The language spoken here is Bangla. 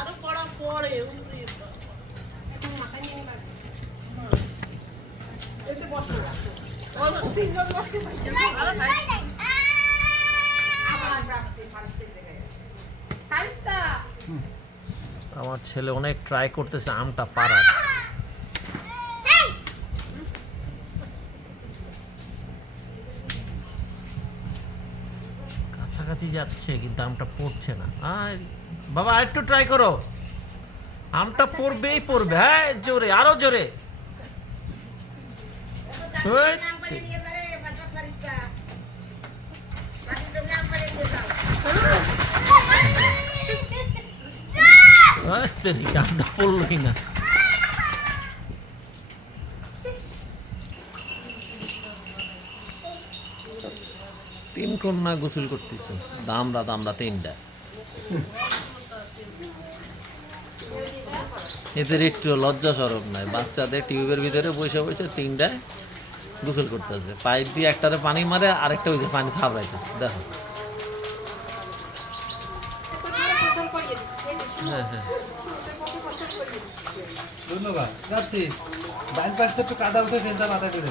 আরো পড়া পড়ে আমার ছেলে অনেক ট্রাই করতেছে আমটা পারার। কাছাকাছি যাচ্ছে কিন্তু আমটা পড়ছে না। বাবা আরেকটু ট্রাই করো, আমটা পড়বেই পড়বে। হ্যাঁ জোরে, আরো জোরে। আমটা পড়লই না। তিন কন্যা গোসল করতেছে, দামরা দামরা তিনটা। এদের একটু লজ্জা সরব নাই, বাচ্চাদের টিউবের ভিতরে বসে বসে তিনটায় গোসল করতেছে। পাইপ দিয়ে একটাতে পানি মারে, আরেকটা ওই যে পানি থাপড়াইতেছে। দেখো, হ্যাঁ হ্যাঁ ধন্যবাদ। রাত্রি বাইন পাশে একটু কাদা উঠে ফেলতে মাথায় করে